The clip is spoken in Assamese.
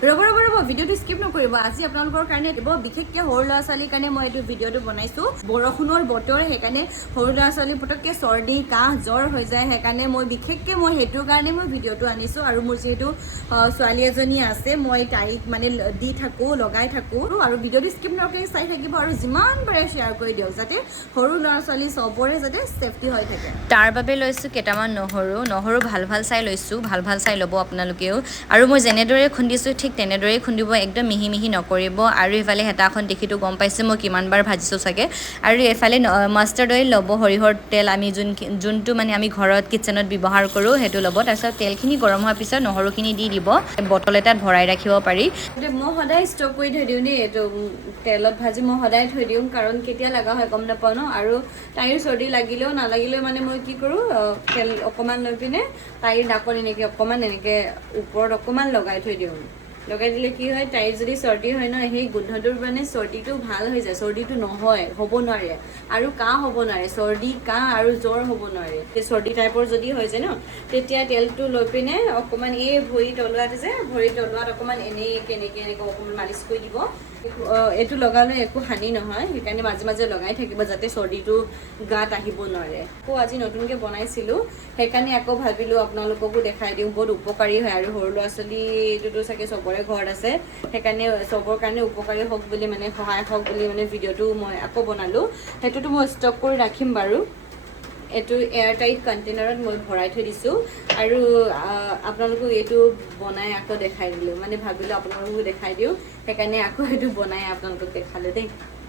ৰ'ব ভিডিঅ'টো স্কিপ নকৰিব আজি আপোনালোকৰ কাৰণে দিব বিশেষকৈ সৰু ল'ৰা ছোৱালীৰ কাৰণে মই এইটো ভিডিঅ'টো বনাইছোঁ বৰষুণৰ বতৰ সেইকাৰণে সৰু ল'ৰা ছোৱালী পটককৈ চৰ্দি কাহ জ্বৰ হৈ যায় সেইকাৰণে মই বিশেষকৈ মই সেইটোৰ কাৰণে মই ভিডিঅ'টো আনিছোঁ আৰু মোৰ যিহেতু ছোৱালী এজনী আছে মই তাইক মানে দি থাকোঁ লগাই থাকোঁ আৰু ভিডিঅ'টো স্কিপ নকৰি চাই থাকিব আৰু যিমান পাৰে শ্বেয়াৰ কৰি দিয়ক যাতে সৰু ল'ৰা ছোৱালী চবৰে যাতে ছেফটি হৈ থাকে তাৰ বাবে লৈছোঁ কেইটামান নহৰু ভাল চাই লৈছোঁ ভাল চাই ল'ব আপোনালোকেও আৰু মই যেনেদৰে খুন্দিছোঁ ঠিক তেনেদৰেই খুন্দিব একদম মিহি নকৰিব আৰু ইফালে হেতাখন দেখিতো গম পাইছে মই কিমানবাৰ ভাজিছোঁ চাগে আৰু এফালে মাষ্টাৰ্ড অইল ল'ব সৰিয়হৰ তেল আমি যোনটো মানে আমি ঘৰত কিচেনত ব্যৱহাৰ কৰোঁ সেইটো ল'ব তাৰপিছত তেলখিনি গৰম হোৱাৰ পিছত নহৰুখিনি দি দিব বটল এটাত ভৰাই ৰাখিব পাৰি মই সদায় ষ্টক কৰি থৈ দিওঁ দেই এইটো তেলত ভাজি মই সদায় থৈ দিওঁ কাৰণ কেতিয়া লগা হয় গম নাপাওঁ ন আৰু তাইৰ চৰ্দি লাগিলেও নালাগিলেও মানে মই কি কৰোঁ তেল অকণমান লৈ পিনে তাইৰ নাকত এনেকৈ অকণমান এনেকৈ ওপৰত অকণমান লগাই থৈ দিওঁ লগাই দিলে কি হয় তাইৰ যদি চৰ্দি হয় ন সেই গোন্ধটোৰ মানে চৰ্দিটো ভাল হৈ যায় চৰ্দিটো নহয় হ'ব নোৱাৰে আৰু কাহ হ'ব নোৱাৰে চৰ্দি কাহ আৰু জ্বৰ হ'ব নোৱাৰে সেই চৰ্দি টাইপৰ যদি হৈ যায় ন তেতিয়া তেলটো লৈ পিনে অকণমান এই ভৰি তলুৱাত অকণমান এনেকৈ অকণমান মালিচ কৰি দিব এইটো লগালে একো হানি নহয় সেইকাৰণে মাজে লগাই থাকিব যাতে চৰ্দিটো গাত আহিব নোৱাৰে আকৌ আজি নতুনকৈ বনাইছিলোঁ সেইকাৰণে আকৌ ভাবিলোঁ আপোনালোককো দেখাই দিওঁ বহুত উপকাৰী হয় আৰু সৰু ল'ৰা ছোৱালীটোতো চাগে চবৰে ঘৰত আছে সেইকাৰণে চবৰ কাৰণে উপকাৰী হওক বুলি মানে সহায় হওক বুলি মানে ভিডিঅ'টো মই আকৌ বনালোঁ সেইটোতো মই ষ্টক কৰি ৰাখিম বাৰু এইটো এয়াৰটাইট কণ্টেইনাৰত মই ভৰাই থৈ দিছোঁ আৰু আপোনালোকক এইটো বনাই আকৌ দেখাই দিলোঁ মানে ভাবিলোঁ আপোনালোককো দেখাই দিওঁ সেইকাৰণে আকৌ এইটো বনাই আপোনালোকক দেখালোঁ দেই